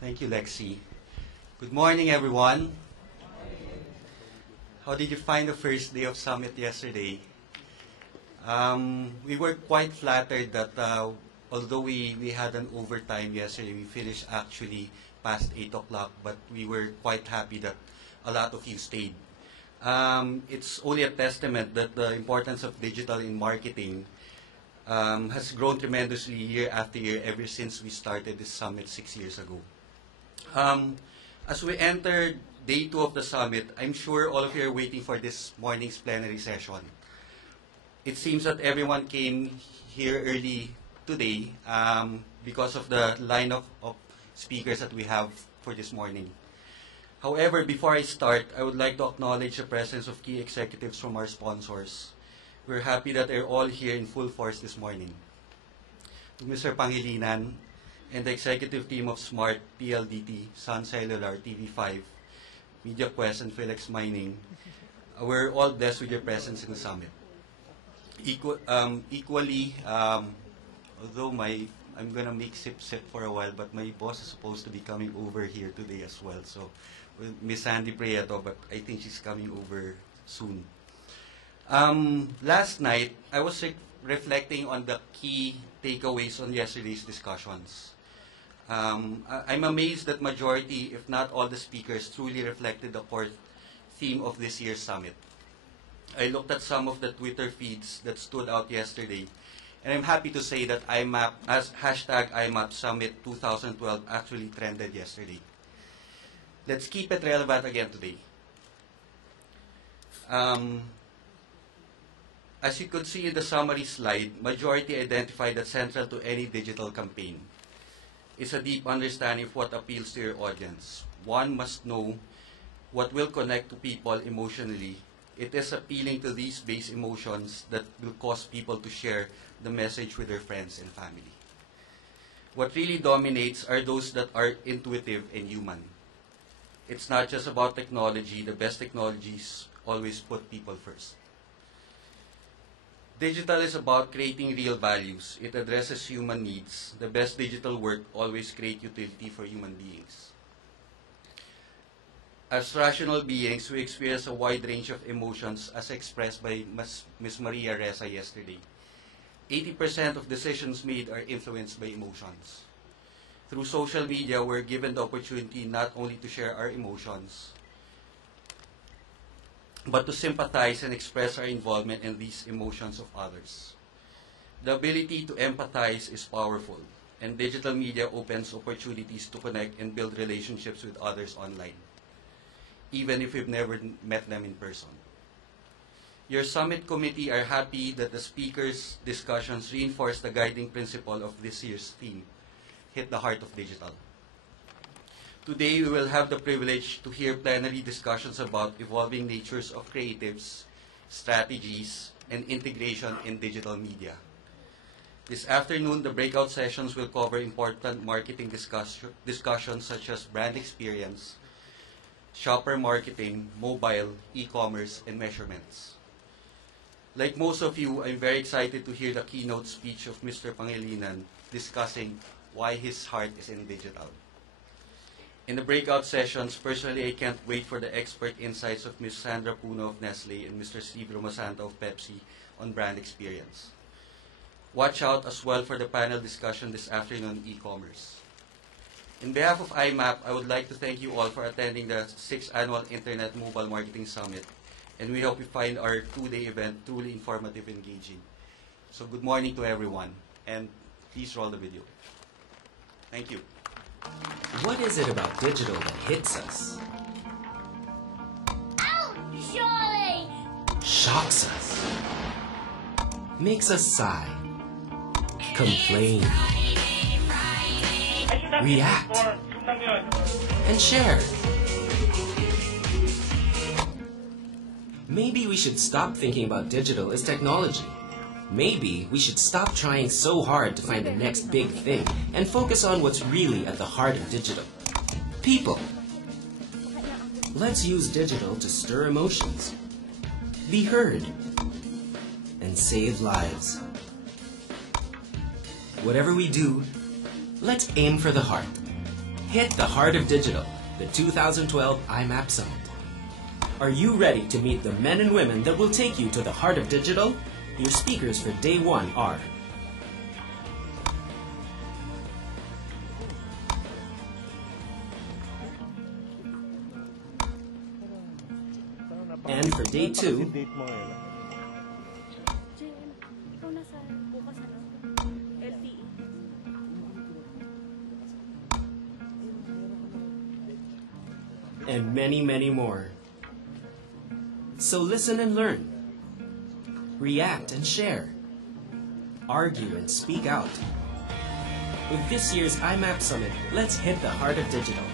Thank you, Lexi. Good morning, everyone. How did you find the first day of Summit yesterday? We were quite flattered that although we had an overtime yesterday, we finished actually past 8 o'clock, but we were quite happy that a lot of you stayed. It's only a testament that the importance of digital in marketing has grown tremendously year after year ever since we started this summit 6 years ago. As we enter day 2 of the summit, I'm sure all of you are waiting for this morning's plenary session. It seems that everyone came here early today because of the lineup of speakers that we have for this morning. However, before I start, I would like to acknowledge the presence of key executives from our sponsors. We're happy that they're all here in full force this morning. To Mr. Pangilinan and the executive team of SMART, PLDT, Sun Cellular, TV5, MediaQuest, and Philex Mining, we're all blessed with your presence in the summit. Equally, although I'm going to make sip for a while, but my boss is supposed to be coming over here today as well. So, Miss Sandy Prieto, but I think she's coming over soon. Last night, I was reflecting on the key takeaways on yesterday's discussions. I'm amazed that majority, if not all the speakers, truly reflected the core theme of this year's summit. I looked at some of the Twitter feeds that stood out yesterday, and I'm happy to say that IMAP, as hashtag IMAP Summit 2012 actually trended yesterday. Let's keep it relevant again today. As you could see in the summary slide, majority identified that central to any digital campaign is a deep understanding of what appeals to your audience. One must know what will connect to people emotionally. It is appealing to these base emotions that will cause people to share the message with their friends and family. What really dominates are those that are intuitive and human. It's not just about technology. The best technologies always put people first. Digital is about creating real values. It addresses human needs. The best digital work always creates utility for human beings. As rational beings, we experience a wide range of emotions as expressed by Ms. Maria Ressa yesterday. 80% of decisions made are influenced by emotions. Through social media, we're given the opportunity not only to share our emotions, but to sympathize and express our involvement in these emotions of others. The ability to empathize is powerful, and digital media opens opportunities to connect and build relationships with others online, even if we've never met them in person. Your summit committee are happy that the speakers' discussions reinforce the guiding principle of this year's theme, Hit the Heart of Digital. Today, we will have the privilege to hear plenary discussions about evolving natures of creatives, strategies, and integration in digital media. This afternoon, the breakout sessions will cover important marketing discussions such as brand experience, shopper marketing, mobile, e-commerce, and measurements. Like most of you, I'm very excited to hear the keynote speech of Mr. Pangilinan discussing why his heart is in digital. In the breakout sessions, personally, I can't wait for the expert insights of Ms. Sandra Puno of Nestle and Mr. Steve Romasanta of Pepsi on brand experience. Watch out as well for the panel discussion this afternoon on e-commerce. In behalf of IMAP, I would like to thank you all for attending the 6th Annual Internet Mobile Marketing Summit, and we hope you find our 2-day event truly informative and engaging. So good morning to everyone, and please roll the video. Thank you. What is it about digital that hits us? Ouch, Charlie! Shocks us. Makes us sigh. Complain. React. And share. Maybe we should stop thinking about digital as technology. Maybe we should stop trying so hard to find the next big thing and focus on what's really at the heart of digital. People. Let's use digital to stir emotions, be heard, and save lives. Whatever we do, let's aim for the heart. Hit the Heart of Digital, the 2012 IMAP Summit. Are you ready to meet the men and women that will take you to the heart of digital? Your speakers for Day 1 are and for Day 2, Date mo ngayon. JM, ikaw nasa bukas ano? LTE. and many, many more. So listen and learn. React and share. Argue and speak out. With this year's IMAP Summit, let's hit the heart of digital.